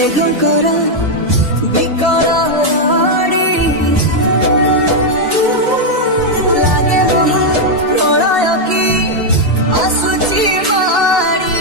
মেঘঙ্কর বিকর লাগে প্রলয় কি আসুচি মারি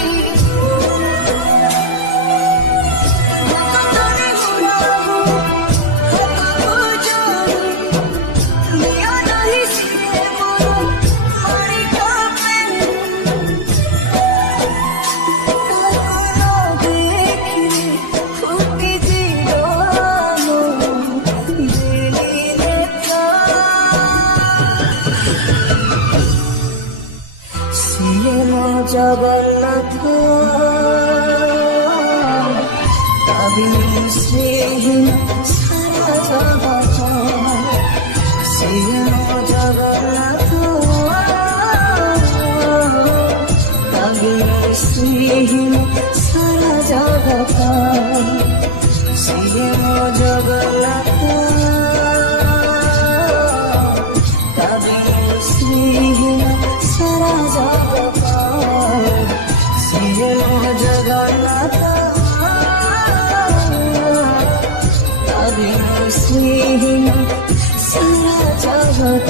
জগন্নাথ কবি শ্রীহীন সারা জগত শ্রীম জগন্নাথ কবি শ্রীহীন সারা জগত শ্রীম জগন্নাথ কবি শ্রীহীন সারা জগত জগন্নাথ কবি শ্রীহীন সারা জগত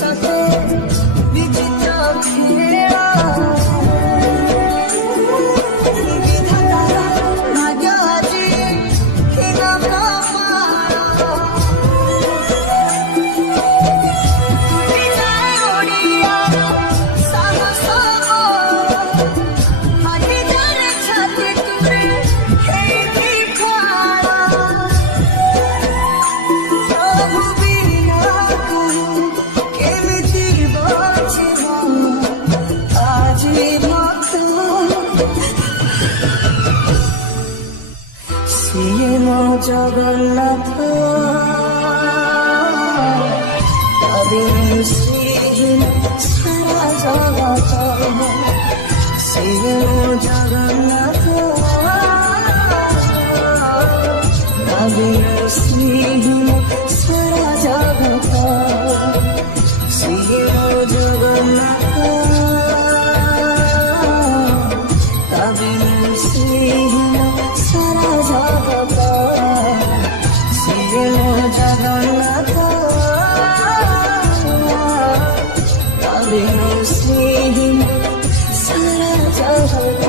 সাথে বিচিত্র খেলা বিধাতারা ভাগ্য আজি হীন বিদায় ওড়িয়া সাহস হাতে জানে ছাতে তুলে হেই খাড়া প্রভু বিনা শ্রীম জগন্নাথ কবি শ্রীহীন সারা জগত শ্রীম জগন্নাথ কবি শ্রীহীন সারা জগত শ্রীম জগন্নাথ কবি শ্রীহীন সারা জগত শ্রীম জগন্নাথ কবি শ্রীহীন সারা জগত।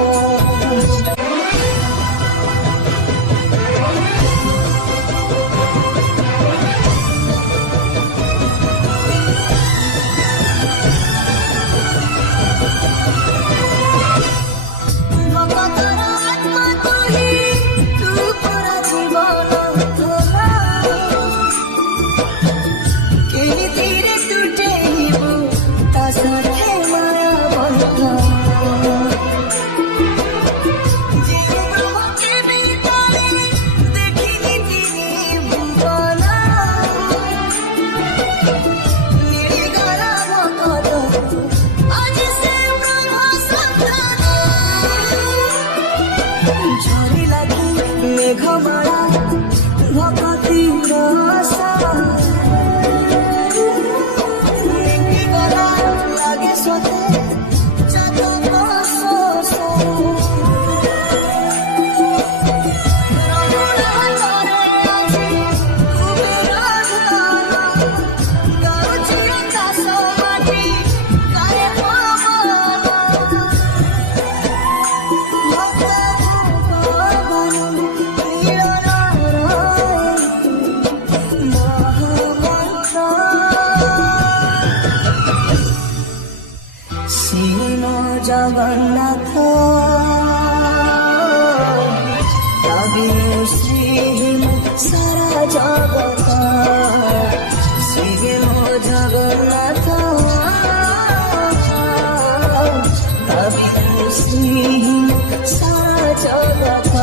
জগন্নাথ শ্রীহীন সারা জগত শ্রী মো জগন্নাথ শ্রীহীন সারা জগত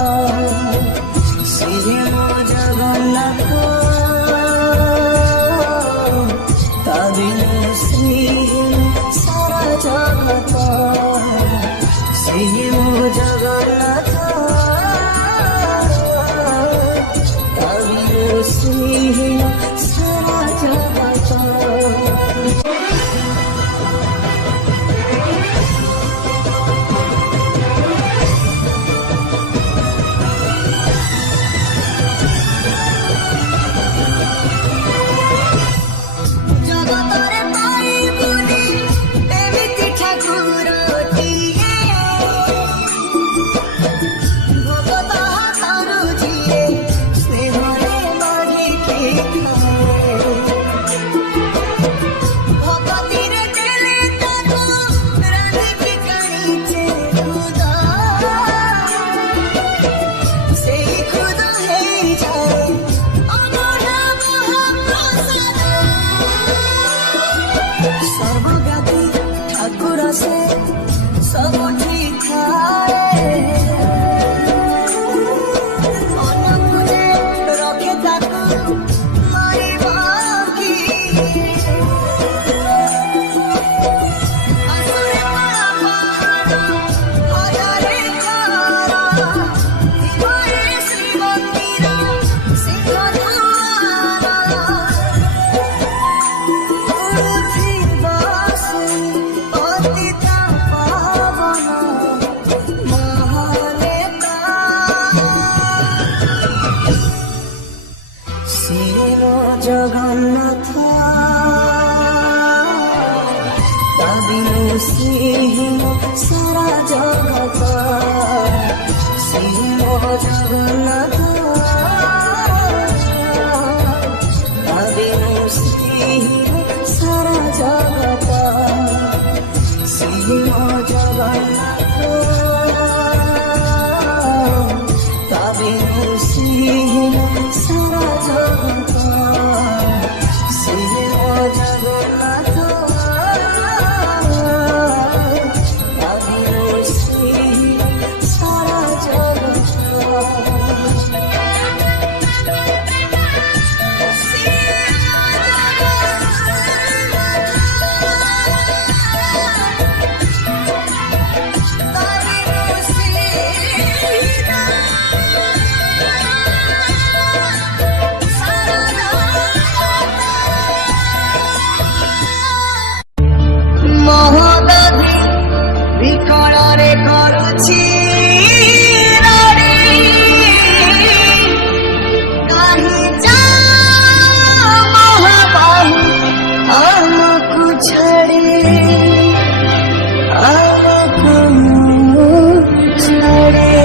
শ্রী মো জগন্নাথ শ্রীহীন সারা জগত শ্রী মো জগন্নাথ শ্রীহীন সারা জগত জগতরে পাই বলি এমিতি ঠাকুরটিয়ে ভগত হাতରୁ ଯିଏ ସ୍ନେହରେ ମାଗିକି ଖାଏ ଭଗତିରେ ଦେଲେ ତାକୁ ରାଧିକି କାଣିଛେ ଖୁଦ ସେଇ ଖୁଦ ହେଇଯାଏ ଅବଢା ମହାପ୍ରସାଦ সর্বব্যাপী ঠাকুর সে সবুঠি খায় অন্নপুরে রখে তাকু মারিবাকি আসুরে পাহাড় হাজারে তারা দিবারে শ্রীমন্দির সিংহদ্বারা জগন্নাথ শ্রীহীন সারা জগত শ্রী মো জগন্নাথ শ্রীহীন সারা জগত শ্রী মো জগন্নাথ শ্রীহীন সারা জগত শ্রী মো জগন্নাথ শ্রীহীন সারা জগত মহদাদি বিকଳରେ କରୁଛି ନାରୀ କାହିଁ ଯାଅ ମହାବାହୁ ଆମକୁ ଛାଡ଼ି ଆମକୁ ଛାଡ଼ି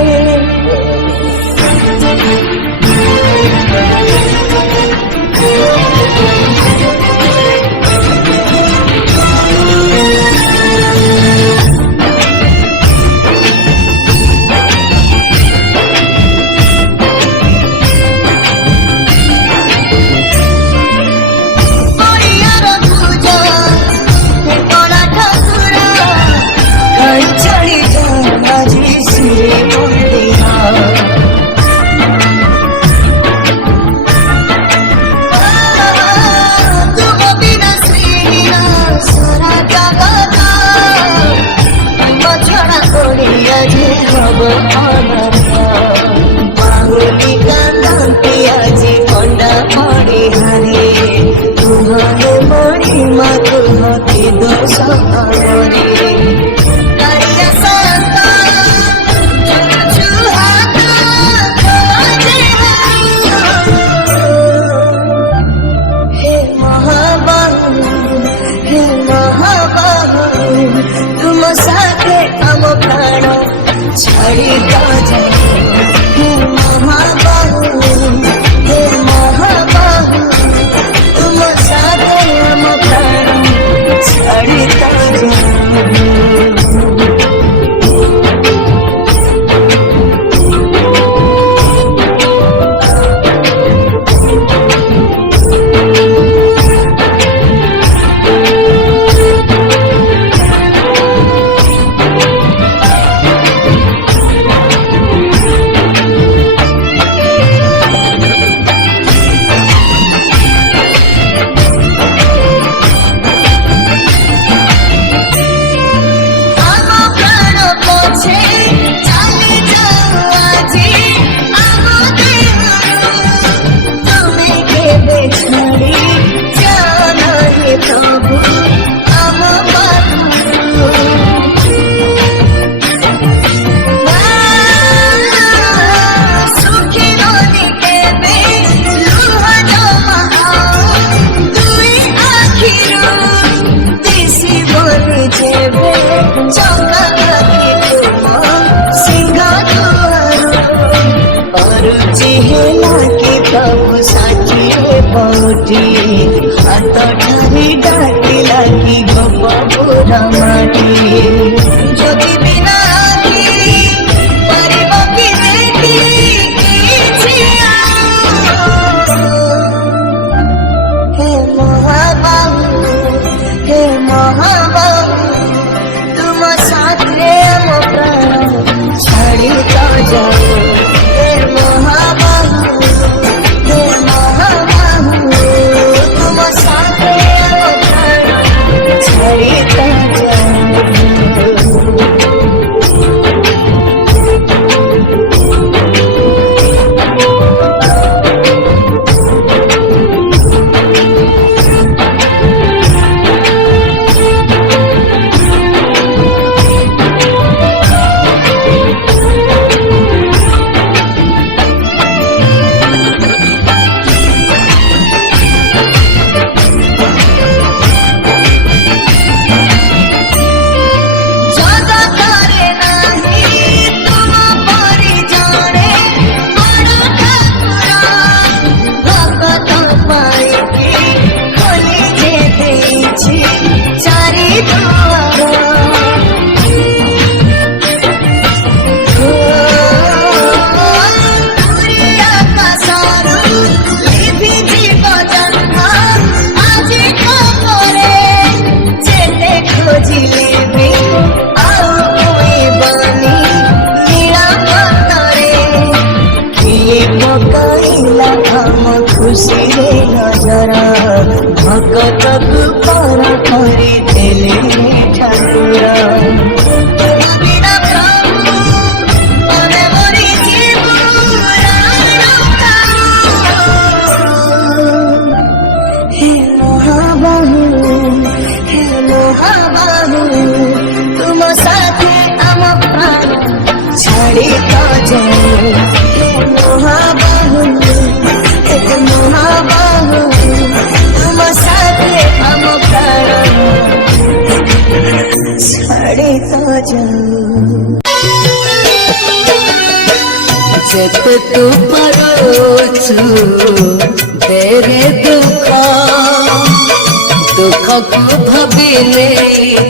चेहला के तब साथिए पौटी हाथ ठारी डाके लागी गप बुरा माटी যদি বিনা আঁকি পারিব কি দেখি কিছু হে মহাবাহু হে মহাবাহু तुम साथे हम प्राण छाड़ी तो जाओ हे महाबाहु हे महाबाहु तुम साथे हम प्राण छाड़ी तो जाओ खुशी रे नजरा भगत पर करी देले ठाकुरा बिना प्रभु अने मरी हे महाबाहु तुम साथे हम प्राण छाड़ी तो जाओ हे महाबाहु महाबाहु तुम साथे हम प्राण छाड़ी तो जाओ जेते तू परोछु तेरे दुख दुख को भाविले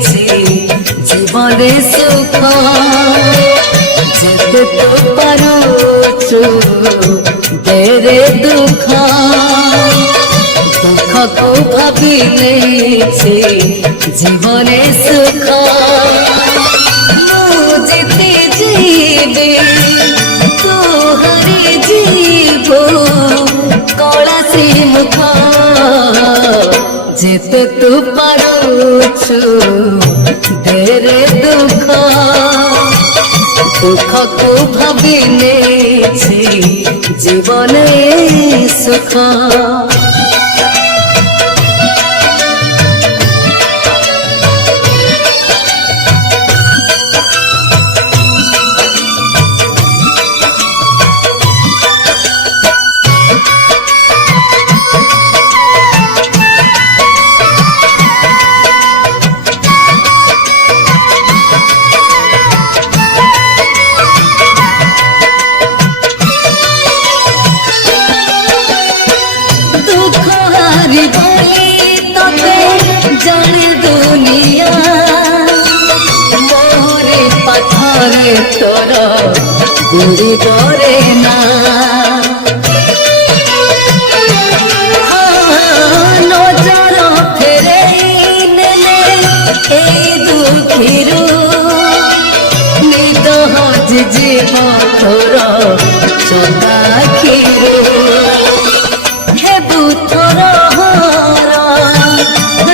जीवन सुख जेते तू परोछु तेरे दुख दुख को भाविले जीवन सुख मुझे जीवे तू हरि जीव कौलासी मुख जेते तू पारुछु तेरे दुख दुख को भाविले जीवन सुख तोरा बुरी करे ना नजर फेरे नेले ए दुखीरू निद हज जीव तोरा चोता खीरू हे बुथर हारा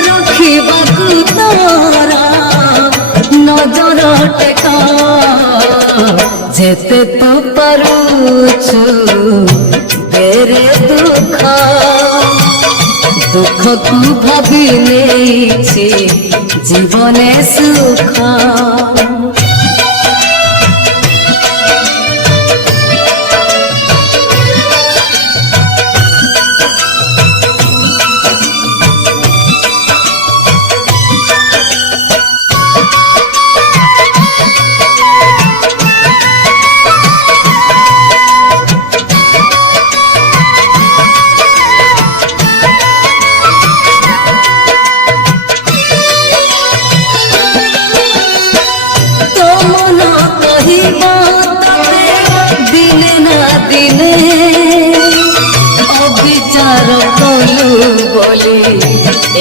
रखिबाकू तोरा नजर टेका जेते तू परुछु तेरे दुख दुख को भाविले जीवन सुख মিলিব তবে দিনে না দিনে অবিচার কলু বলে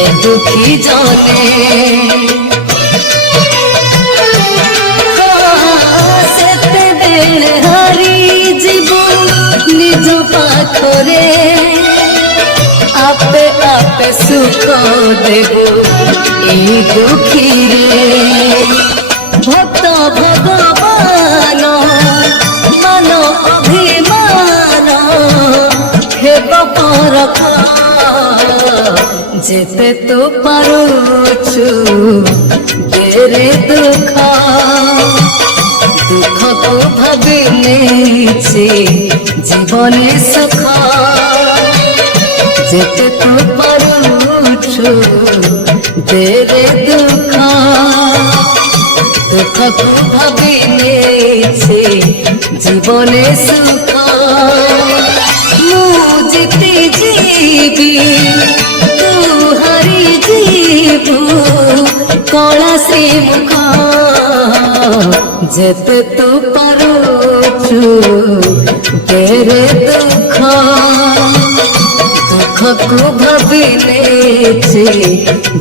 এ দুঃখী জনে সেতেবেলে হারি যাব নিজ পাখরে আপে আপে সুখ দেব এই দুঃখীরে ভক্ত ভগবান মান অভিমান হেব পরখ যেতে তো পারুছু বেরে দুঃখ দুঃখକୁ ভাবি নেছি জীবনে সুখ যেতে তো পারুছু বেরে দুঃখ দুঃখକୁ ভাবি নেছি জীবনে সুখ মু জিতি যাবি তু হারি যাবু কলা শ্রী মুখ যেতে তো পারুছু বেরে দুঃখ দুঃখକୁ ভাবি নেছি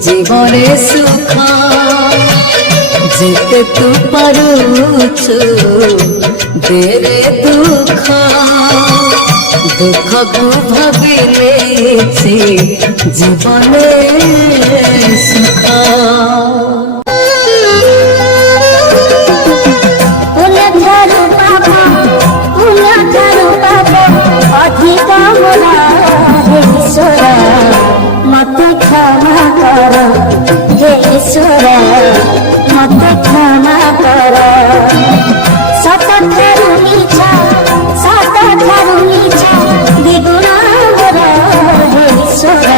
জীবনে সুখ যেতে তো পারুছু বেরে দুঃখ দুঃখକୁ ভাবি নেছি জীবনে সুখ मत क्षमा कर हे ईश्वर मत क्षमा कर सतठारु नीचा द्विगुण मोर हे ईश्वर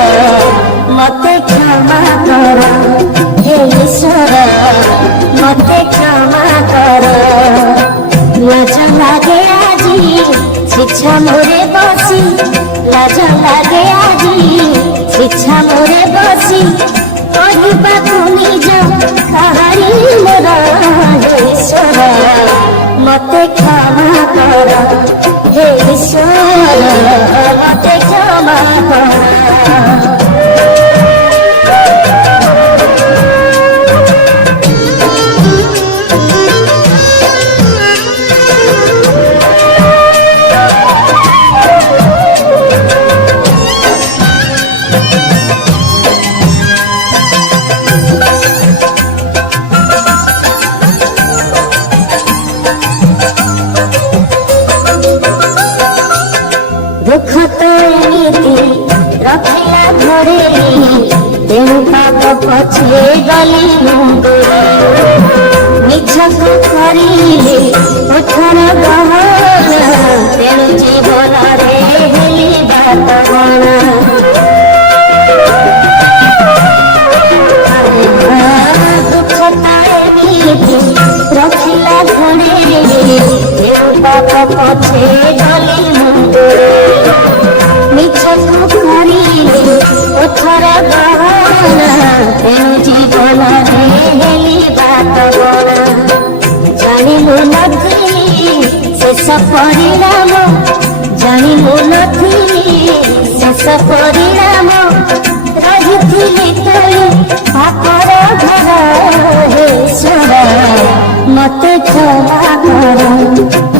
मत क्षमा कर हे ईश्वर मत क्षमा कर लाज लागे आजी शिक्षा मोरे बसी लाज लागे आजी शिक्षा मोरे बसी कहबाकू निज काहारी मोर हे ईश्वर मते क्षमा कर हे ईश्वर मते क्षमा कर दुख तो एमिति रखिला घरे तेणु पाप पछे गली मुंडरे मिछ को करिले पथर गहना तेणु जीवन रे हेली बात गणा दुख तो एमिति रखिला घरे तेणु पाप पछे गली मुंडरे पथर गहना तेणु जीवन रे हेली बात गणा जानिलु नथिली शेष परिणाम जानिलु नथिली शेष परिणाम रहिथिली तळी पापर घर हे ईश्वर मते क्षमा कर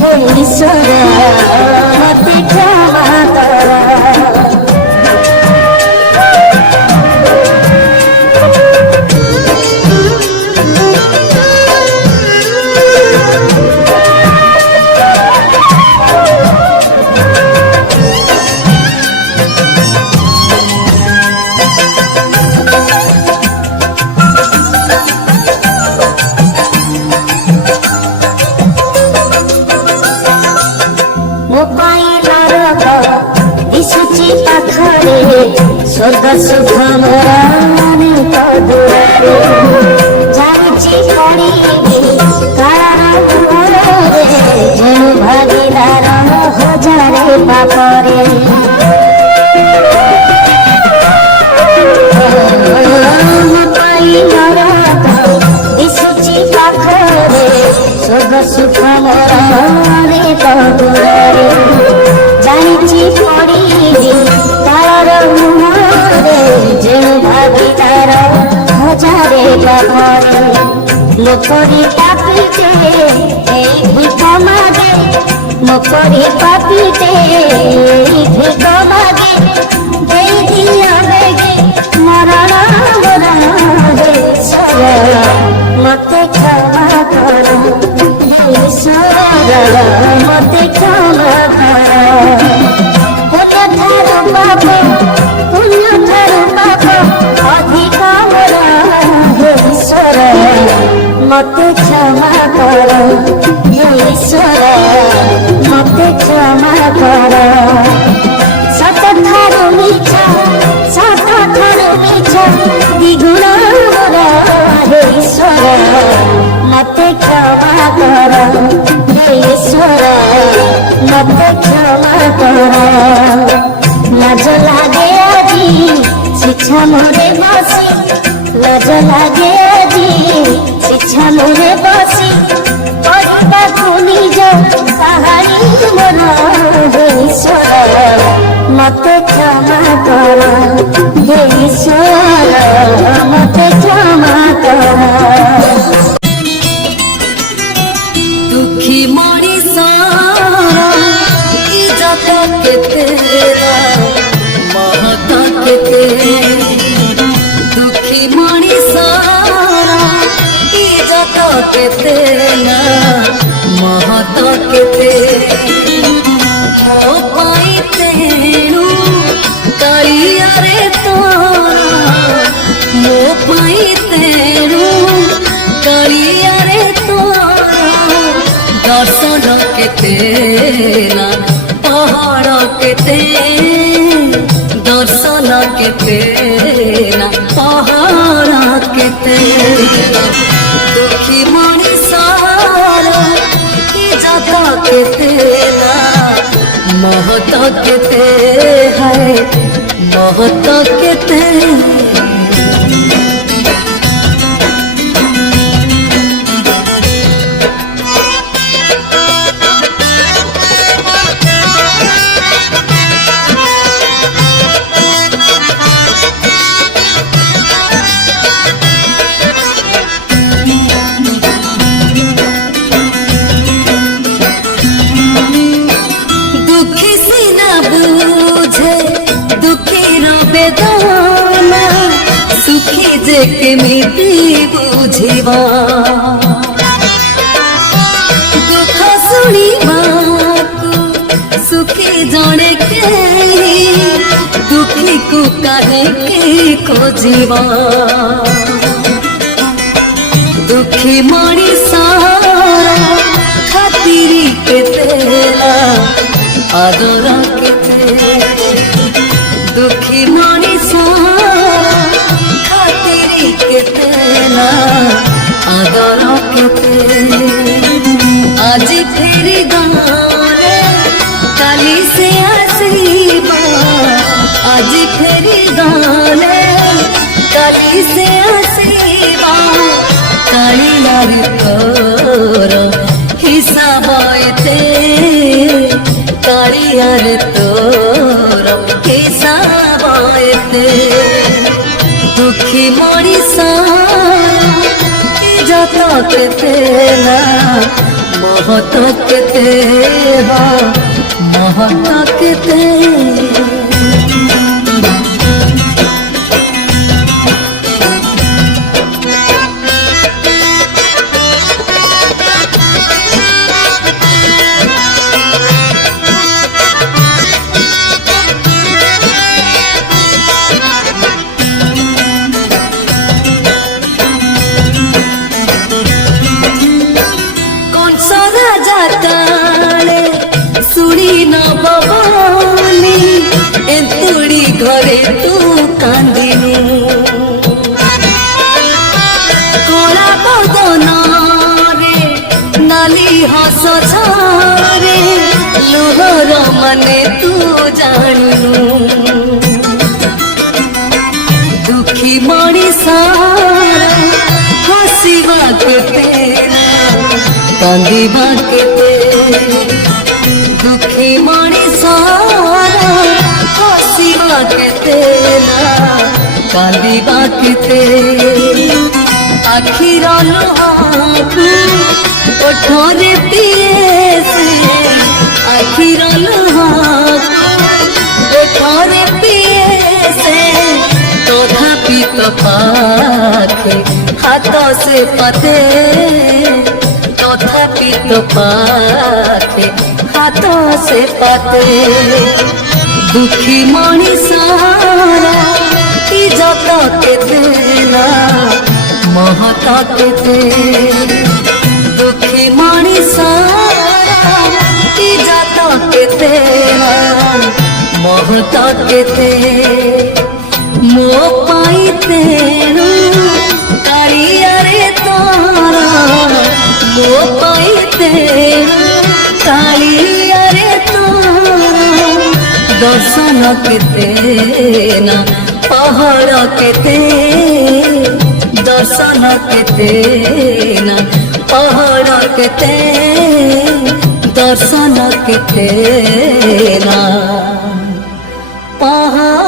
हे ईश्वर मते क्षमा कर स्वर्ग सुख मोराने तो दूरे जाइछि पड़िबी काळर मोरे जेणु भागीदार हजारे पापरे दिशुछि पाखरे स्वर्ग सुख ମରରେ ତ ଦୂରରେ ଜାଣିଛି ପଡ଼ିବି ତାର ମୁହଁରେ ଯେଣୁ ଭାବିତାର ହଜାରେ ପାପରେ ମୋପରି ପାପିଟେ ଏଇ ଭିକ ମାଗେ ମୋପରି ପାପିଟେ ଏଇ ଭିକ ମାଗେ ଦେଇଦିଅ ବେଗେ ମରଣ ମରରେ ମତେ କ୍ଷମା କର ଈଶ୍ୱର ମତେ କ୍ଷମା କର ପୁଣ୍ୟ ଠାରୁ ପାପ ଅଧିକ ମୋର ଈଶ୍ୱର ମତେ କ୍ଷମା କର ଈଶ୍ୱର ମତେ କ୍ଷମା କର ସତ ଠାରୁ ମିଛ ସତ ଠାରୁ ମିଛ ଦ୍ୱିଗୁଣ ମୋର ଈଶ୍ୱର ମତେ କ୍ଷମା କର ଈଶ୍ୱର ମତେ କ୍ଷମା କର লাজ লাগে আজি শিক্ষা মোরে বসি লাজ লাগে আজি শিক্ষা মোরে বসি পড়িବାକୁ নিজ কাহানি মোর ଈଶ୍ୱର মতে ক্ষমা কর হে ଈଶ୍ୱର মতে ক্ষমা কর দুঃখী মଣିষର ইজ্জত কেতে মহৎ কেতে দুঃখী মଣିষର ইজ্জত কেতে না মহৎ কেতে ମୋ ପାଇଁ ତେଣୁ କାଳିଆରେ ତୋର ମୋ ପାଇଁ ତେଣୁ କାଳିଆରେ ତୋର ଦର୍ଶନ କେତେ ନା ପହଡ଼ କେତେ ଦର୍ଶନ କେତେ ନା ପହଡ଼ କେତେ ଦୁଃଖୀ ମଣିଷର ଇଜ୍ଜତ କେତେ ନା महत केते है महत केते सुखी जे केमिति बुझिबा दुख शुणिबाकु सुखी जणे केही दुखी को काहेकि खोजिबा दुखी मଣିଷର ଖାତିରି କେତେ आदर केते दुखी मଣିଷର खातिर केते ना आदर केते आज फिर गाँव काली से आसीबा आज फिर गाँव काली से आसीबा कालियार तोर हिसाब एते कालियार तोर हिसाब एते दुखी मଣିଷର इज्जत केते ना महत केते महत केते घरे तू कांदिनु कोला बदन रे नाली हस छारे लुहर माने तू जानिनु दुखी मଣିଷର हसीबा केते কান্দিবা কেতে দুঃখী মଣିষর হসিবা কেতে না কান্দিবা কেতে আখির লুহাকু ওঠরে পিয়েছে আখির লুহাকু ওঠরে পিয়েছে তথাপি তো পাখে হাত সে পাতে তথাপি তো পাখে হাত সে পাতে দুঃখী মଣିষারা ইজ্জত কেতে না মহত কেতে দুঃখী মଣିষারা ইজ্জত কেতে না মহত কেতে ମୋ ପାଇଁ ତେଣୁ କାଳିଆରେ ତାରା ମୋ ପାଇଁ ତେଣୁ କାଳିଆରେ ତାରା ଦର୍ଶନ କେତେ ନା ପହଡ଼ କେତେ ଦର୍ଶନ କେତେ ନା ପହଡ଼ କେତେ ଦର୍ଶନ କେତେ ନା पहाड़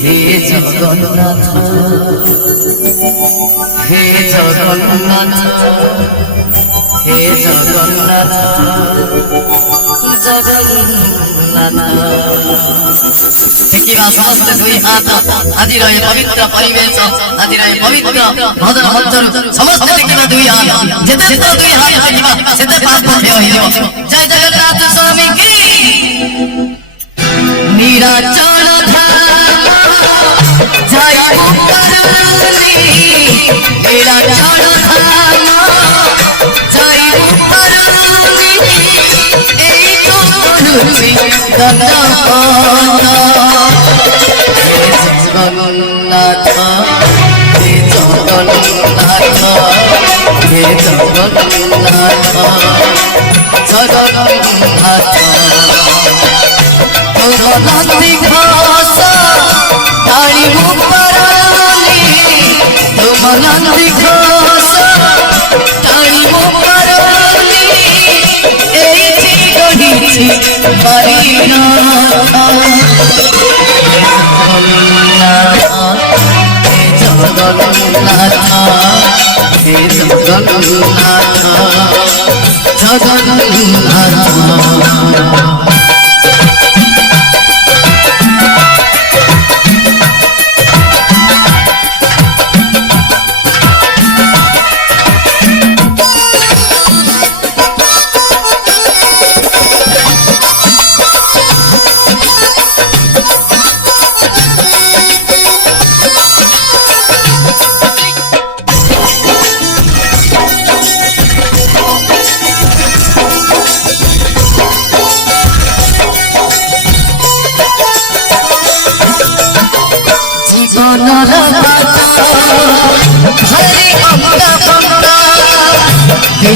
হে জগন্নাথ হে জগন্নাথ হে জগন্নাথ জগন্নাথ ଦେଖିବା ସମସ୍ତେ ଦୁଇ ହାତ ଆଜିର ଏ ପବିତ୍ର ପରିବେଶ ଆଜିର ଏ ପବିତ୍ର ଭଦ୍ର ମଞ୍ଚରୁ ସମସ୍ତେ ଦେଖିବା ଦୁଇ ହାତ ଯେତେ ଦୁଇ ହାତ ଦେଖିବା ସେତେ ପାପ କ୍ଷୟ ହୋଇଯିବ ଜୟ ଜଗନ୍ନାଥ ସ୍ୱାମୀ କି ନିରାଚଳ জয় উপরানি নিরাচল ধাম জয় উপরানি এই তো করুছি গণপত হে জগন্নাথ হে জগন্নাথ হে জগন্নাথ জগন্নাথ ভগবতী ঘোষ তারি মুপরানি তুমনন্দি ঘোষ তারি মুপরানি এইছি গড়িছি বারিনাথ হে জগন্নাথ হে জগন্নাথ জগন্নাথ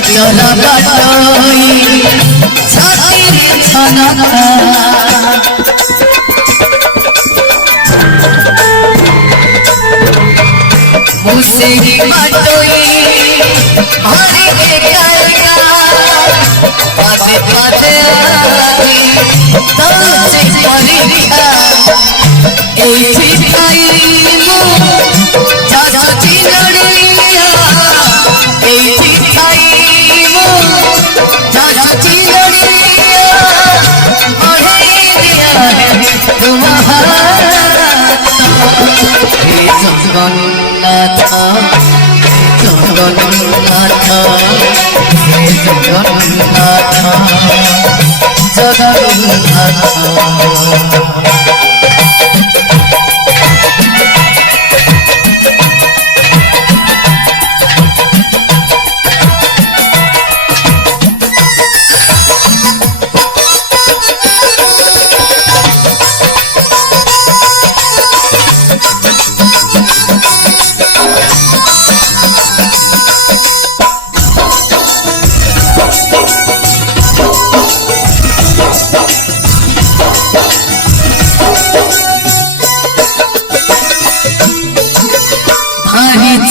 চলা বাটাই ছাতির ছানাটা মুসেরি বাটাই হরে কালকা পাতে পাতে আদি তোছে পরীক্ষা এই শিখাই মু চাচা চিনড়িয়া এই শিখাই জগন্নাথ জগন্নাথ হে জগন্নাথ জগন্নাথ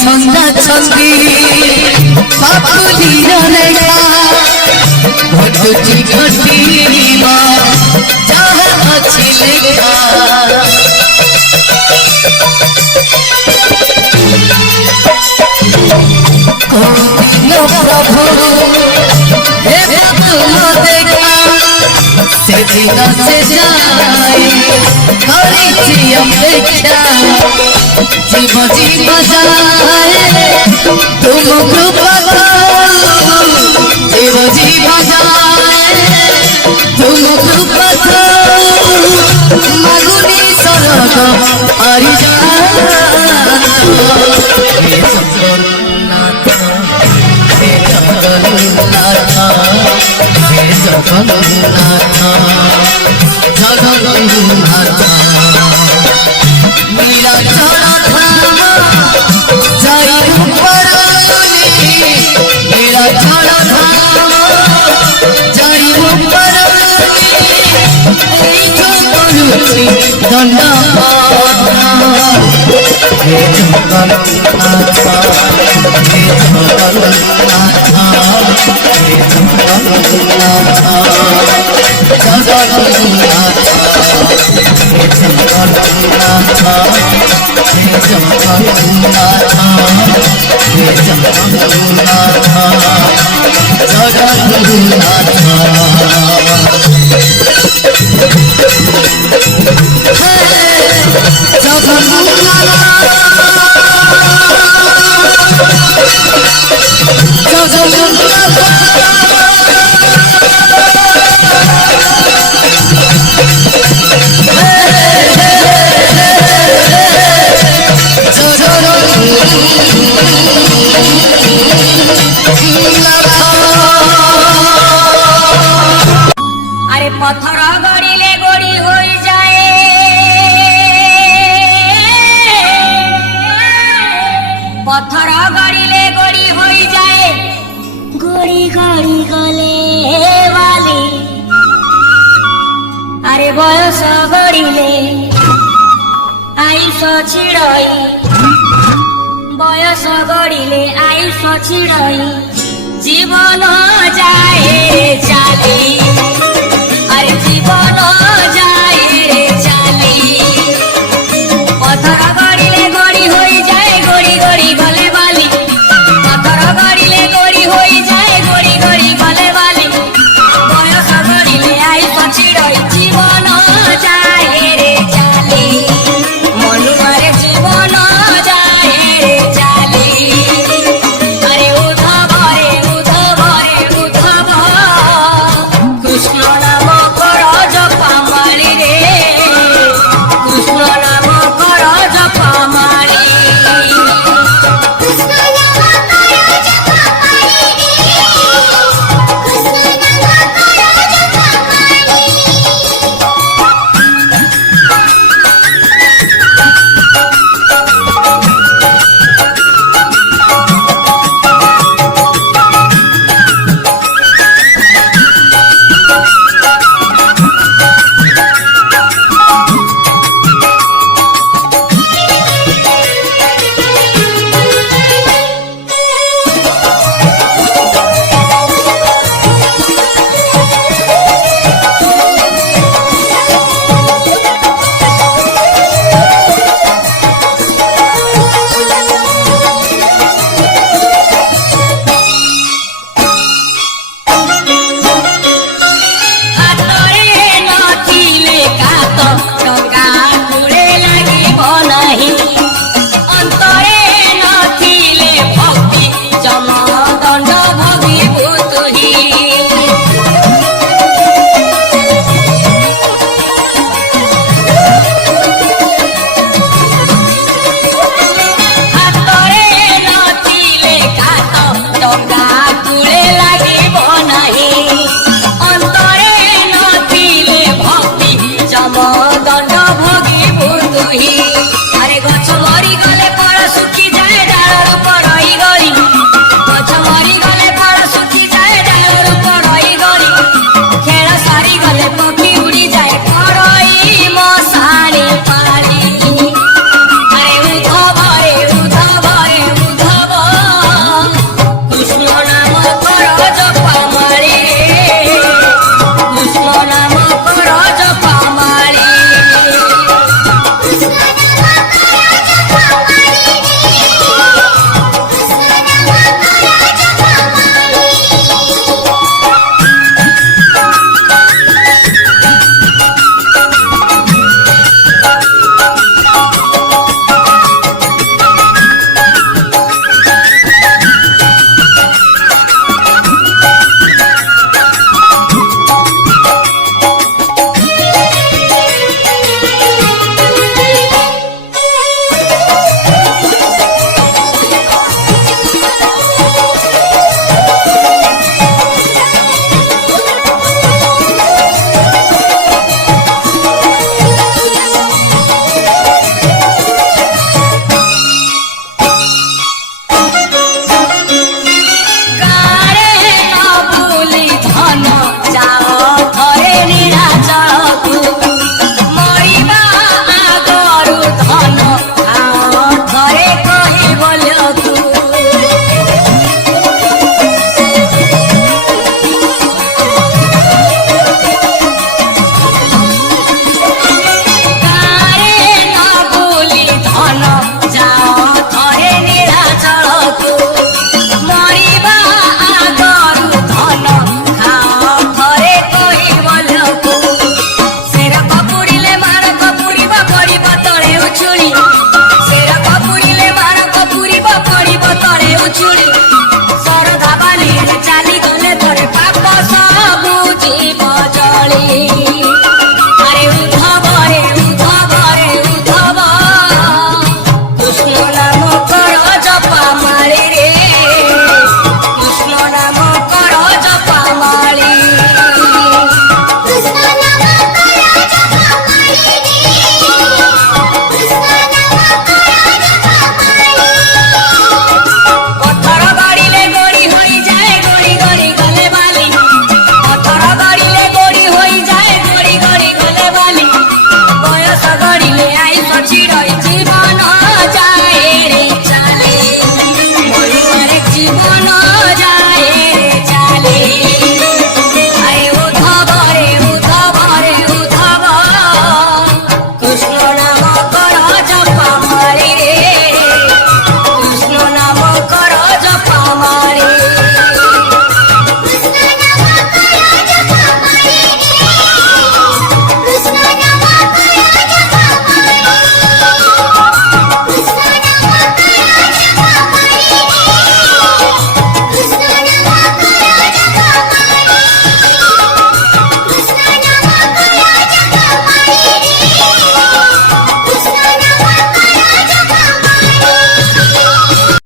ছন্দা ছন্দি বাবুলির রেখা ঘটুটি ঘটিবা যাহা আছে লেখা কোন প্রভু দেখা তুলো দেখা সেদিন সে যায় করেছি অপেক্ষা জীব জীব যায় তুম কৃপা জীব জীব যায় তুম কৃপা মাগুনি সরগ হরি জগন্নাথ হে জগন্নাথ হে জগন্নাথ জগন্নাথ নীলাচল ধাম যাই উপরলি নীলাচল ধাম যাই উপরলি এই করুছি দণ্ডপাত হে জগন্নাথ হে জগন্নাথ হে জগন্নাথ জগন্নাথ হে জগন্নাথ হে জগন্নাথ হে জগন্নাথ জগন্নাথ আরে পথর গড়িলে গড়ি হয়ে যায় পথর গড়িলে গড়ি হয়ে যায় গড়ি গড়ি গলে বালি আরে বয়স গড়িলে আয়ুষ ছিড়ই বয়স গড়িলে আয়ুষ ছিড়ই জীবন